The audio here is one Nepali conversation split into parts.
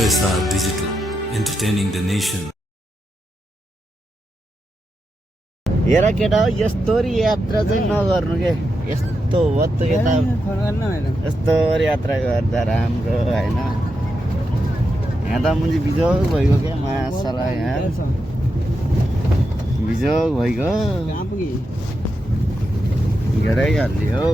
OSR Digital, entertaining the nation. हेर केटा यस्तोरी यात्रा चाहिँ नगर्नु के यस्तो वत्तो यता यस्तो यात्रा गर्दा राम्रो हैन यहाँ त मुझे बिजोग भइगयो क्या मासला यहाँ बिजोग भइगयो घेरै हाल्यो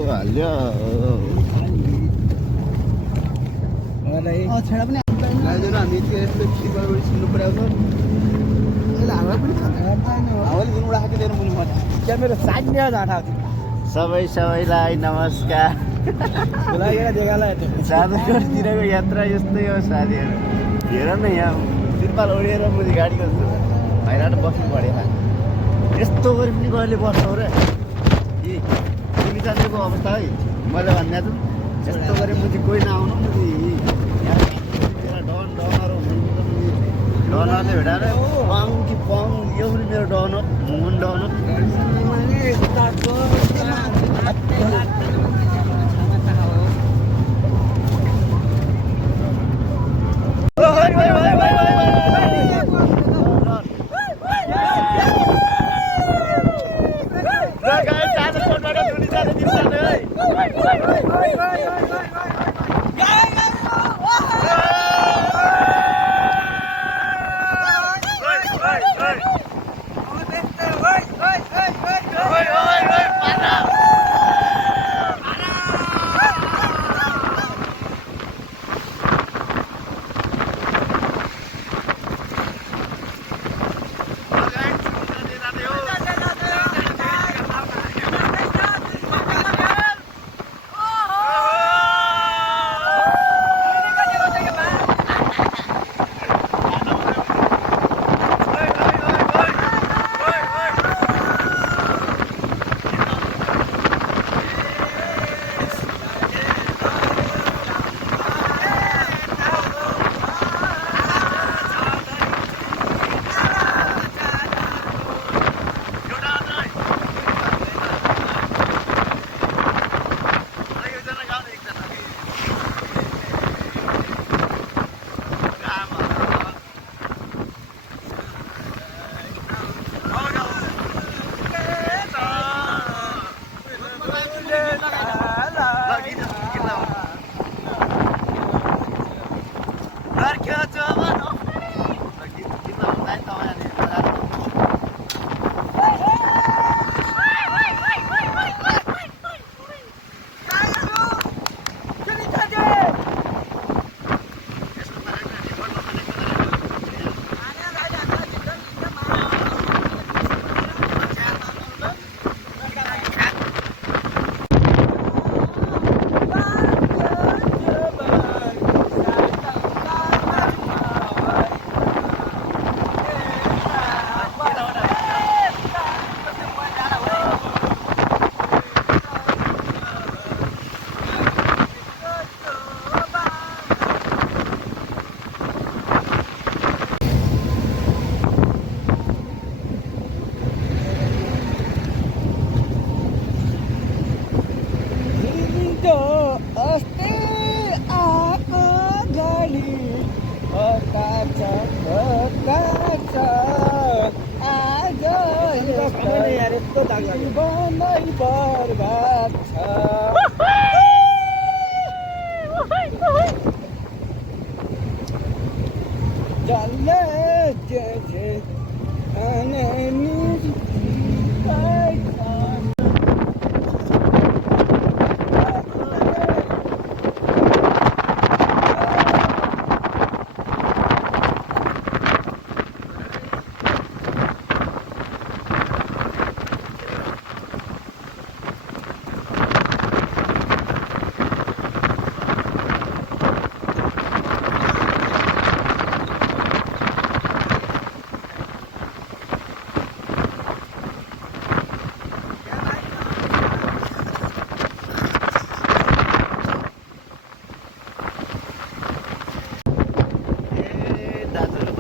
सबैलाई नमस्कार जादुघरतिरको यात्रा यस्तै हो साथीहरू हेर न यहाँ तिरपाल ओढेर मुझे गाडी गर्छु भाइराट बस्नु पऱ्यो यस्तो गरी पनि कहिले बस्छौ र तिमी जानेको अवस्था है मैले भन्दा त यस्तो गरी मुझे कोही नआउनु मुझे डनहरू डनरले भेटाएर पङ कि पङ यो पनि मेरो डन हो मुन डन हो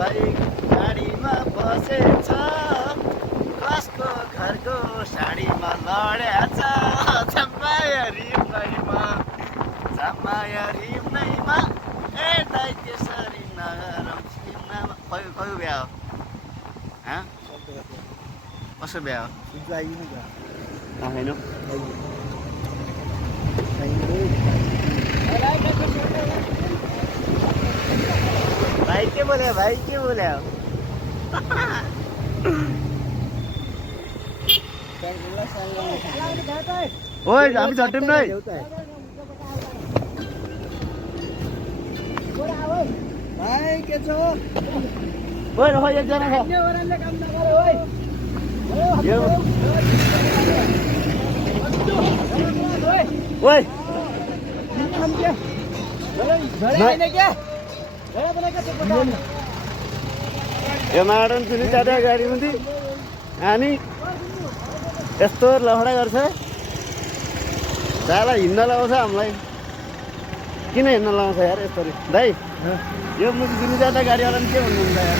गाडीमा बसेछ कसको घरको साडीमा लडेछ छम्माया रिमैमा ए दाइ त्यसरी न कहिले बिहा हो कसो बिहा हो होइन भाइ के बोल्यो ओइ हामी झट्टौँ नै के छ ओइ रह एकजना छ ओइ यो माडन पनि टाटा गाडी हुन्थ्यो अनि यस्तो लफडा गर्छ जाला हिँड्न लाउँछ हामीलाई किन हिँड्न लाउँछ यार यस्तरी दाइ यो मुझे जुन जाँदा गाडीवाला पनि के भन्नुहुन्छ यार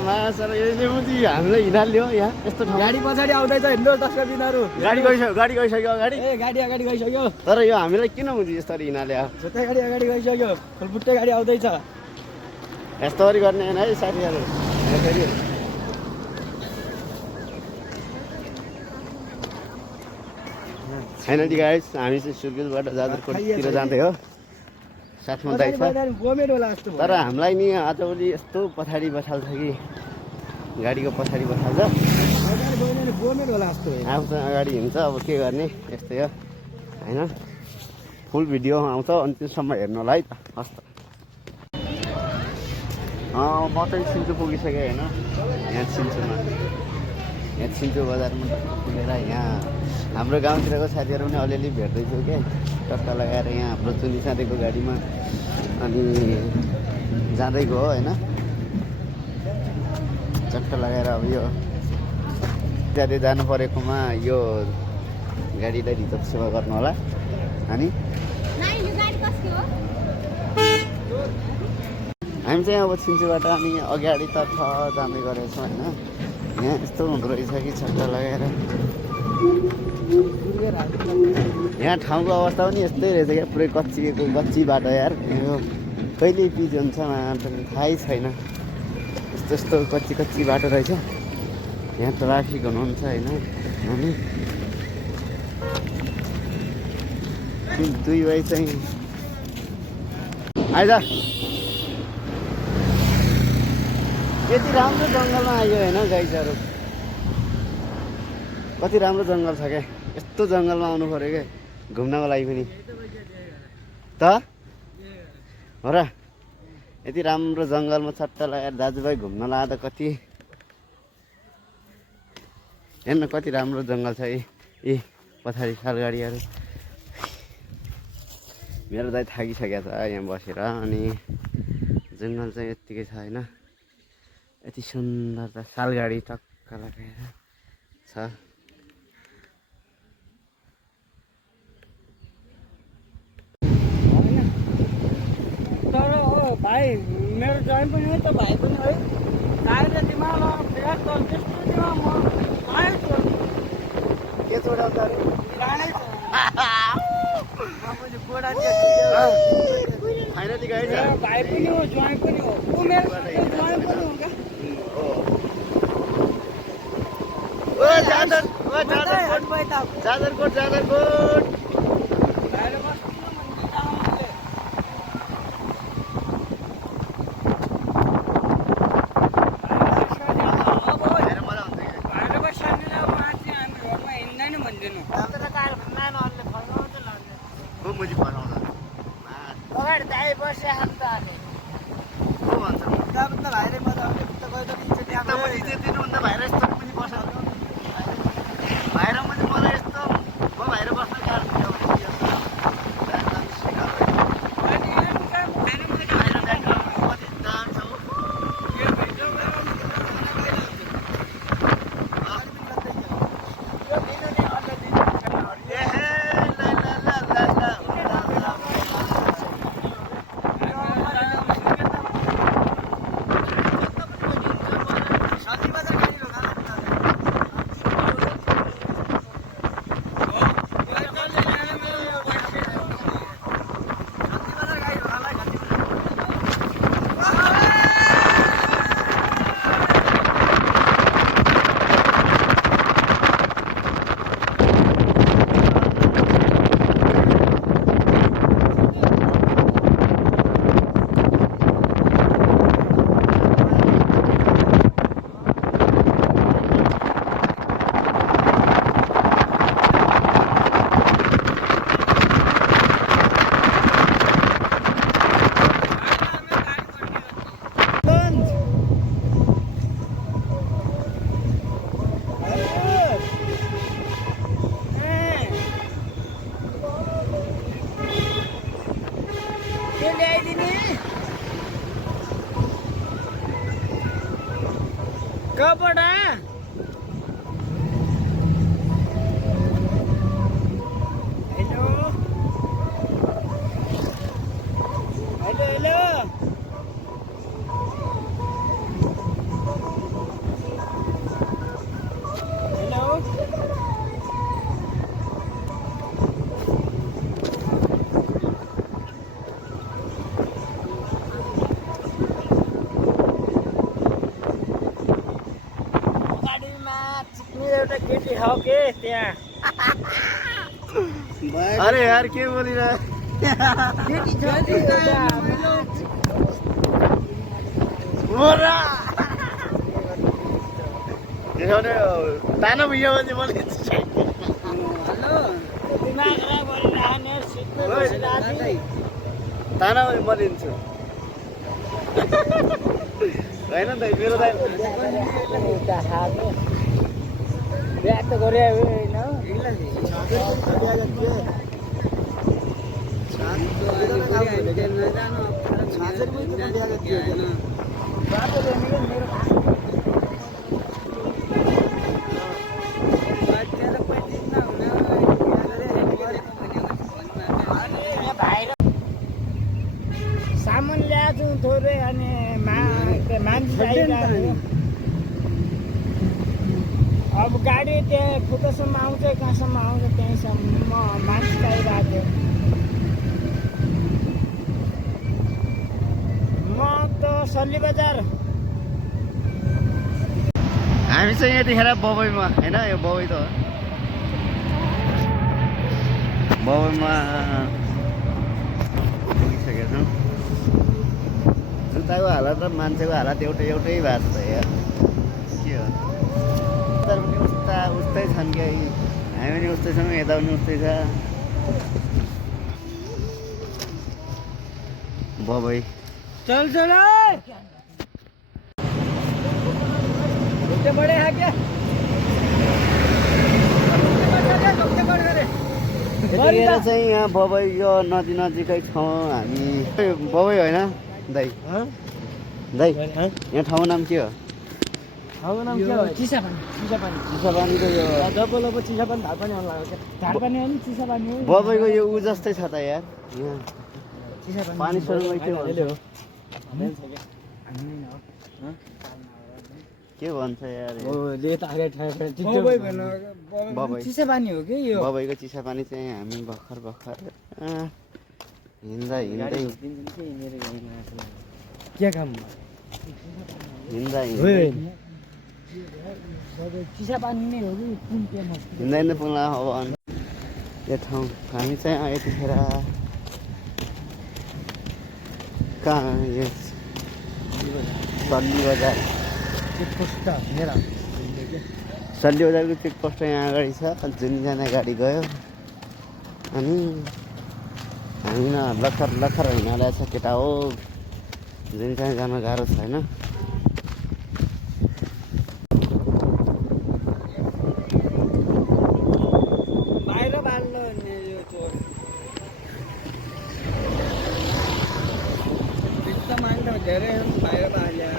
मासर यो मुझी हामीलाई हिँडाल्यो यहाँ यस्तो ठाउँ गाडी पछाडि आउँदैछ हिँड्नु दर्शक दिनहरू गाडी गइसक्यो अगाडि ए गाडी अगाडि गइसक्यो तर यो हामीलाई किन मुझी यसरी हिँडाल्यो जस्तै गाडी अगाडि गइसक्यो फुलबुट्टे गाडी आउँदैछ यस्तोरी गर्ने होइन है साथीहरू फेरि छैन दि गाइस हामी चाहिँ सुर्खेतबाट जाजरकोटतिर जाँदै हो साथमा दाइ छ तर हामीलाई नि आजभोलि यस्तो पछाडि बसाल्छ कि गाडीको पछाडि बसाल्छ आफूसँग अगाडि हिँड्छ अब के गर्ने यस्तै हो होइन फुल भिडियो आउँछ अन्तिमसम्म हेर्नु होला है त हस् त म चाहिँ सिन्चु पुगिसकेँ होइन यहाँ सिन्चु बजारमा पुगेर यहाँ हाम्रो गाउँतिरको साथीहरू पनि अलिअलि भेट्दैछु क्या टक्का लगाएर यहाँ हाम्रो चुनी साथीको गाडीमा अनि जाँदै गयो होइन चक्कर लगाएर अब यो इत्यादि जानु परेकोमा यो गाडीलाई रिजर्भ सेवा गर्नु होला अनि हामी चाहिँ अब सिन्चुबाट अनि अगाडितर्फ जाँदै गरेछौँ होइन यहाँ यस्तो हुँदो रहेछ कि चक्कर लगाएर यहाँ ठाउँको अवस्था पनि यस्तै रहेछ क्या पुरै कच्ची बाटो यार यो कहिले पिच हुन्छ थाहै छैन यस्तो कच्ची बाटो रहेछ यहाँ ट्राफिक हुनुहुन्छ होइन अनि दुई भाइ चाहिँ आइज यति राम्रो जङ्गलमा आयो होइन गाइजहरू कति राम्रो जङ्गल छ क्या यस्तो जङ्गलमा आउनु पऱ्यो क्या घुम्नको लागि पनि त हो र यति राम्रो जङ्गलमा छट्टा लगाएर दाजुभाइ घुम्न लाँदा कति हेर्न कति राम्रो जङ्गल छ ए पछाडि सालगाडीहरू मेरो दाइ थाकिसकेको छ यहाँ बसेर अनि जङ्गल चाहिँ यत्तिकै छ होइन यति सुन्दर त सालगाडी टक्क लगाएर छ तर भाइ मेरो जय पनि हो त भाइ पनि है आएर तिमीलाई फेरि त त्यस्तो दिमा म आए छु के छोडाउँछ अरे मैले गोडा होइन ती गाडी भाइ पनि हो ज्वाइँ पनि हो ऊ मेरो ज्वाइँ पनि हो क्या जाजरकोट भाइले बस्नु अगाडि दाइ बस्या अन्त भाइले मजा कपडा हेलो हेलो हेलो हेलो गाडीमा चिक्ने एउटा केटी छ के त्यहाँ अरे यार के बोलिरह केटी छ मोरा त्यसले तानो भइयो भने मलाई हेलो दिमाग खराब गरिरहने सिटमा बसिरहेको तानो म लिन्छु होइन नि त मेरो दाइ बिहा त गरे होइन सामान ल्याएको छु थोरै अनि मान्छे आइरहेको अब गाडी त्यहाँ खुट्टासम्म आउँछ कहाँसम्म आउँछ त्यहीँसम्म मान्छे चाहिरहेको थियो म त सल्ली बजार हामी चाहिँ यतिखेर बबईमा होइन यो बबई त हो बबईमा पुगिसकेका छौँ जुत्ताको हालत र मान्छेको हालत एउटै भएको छ यार के हो तर पनि उस्तै छन् क्या हामी पनि उस्तै छौँ यता पनि उस्तै छ बबई चल चल बड़े है क्या यतिखेर चाहिँ यहाँ बबई यो नदी नजिकै छौँ हामी बबई होइन दाइ दाइ यहाँ ठाउँ नाम के हो चिसापानीको यो बबईको यो ऊ जस्तै छ त यार यहाँ पानी सरुमै के भन्छ यार चिसापानी हो कि यो बबईको चिसापानी चाहिँ हामी भर्खर हिँड्दा के काम हिँड्दा चिसापानी नै हो कि कुन हिँड्दै पुग्ला अब यो ठाउँ हामी चाहिँ यतिखेर कहाँ यो सल्ली बजार सल्ली बजारको चेकपोस्ट यहाँ अगाडि छ जुनजना गाडी गयो अनि हामी लखर हिँडाइरहेको छ केटा हो जुन चाहिँ जान गाह्रो छ होइन बाहिर बाल्नु यो चोर भित्र मान्छे धेरै बाहिर बाल्यो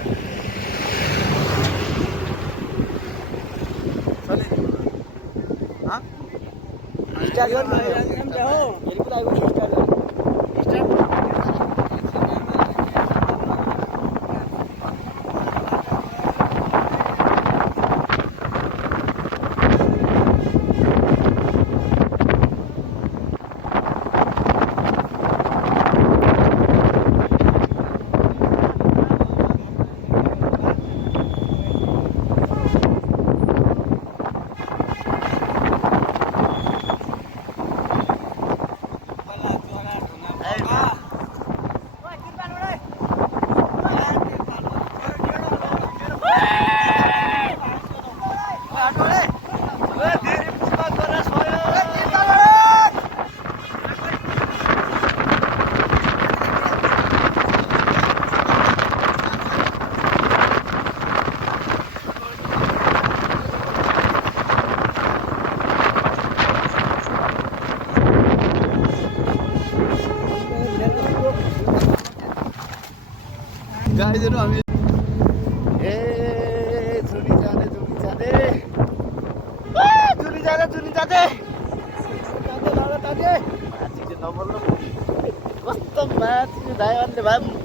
गाडीहरू हामी ए छोरी नबोल्नु कस्तो माथि दाइ अन्त भए पनि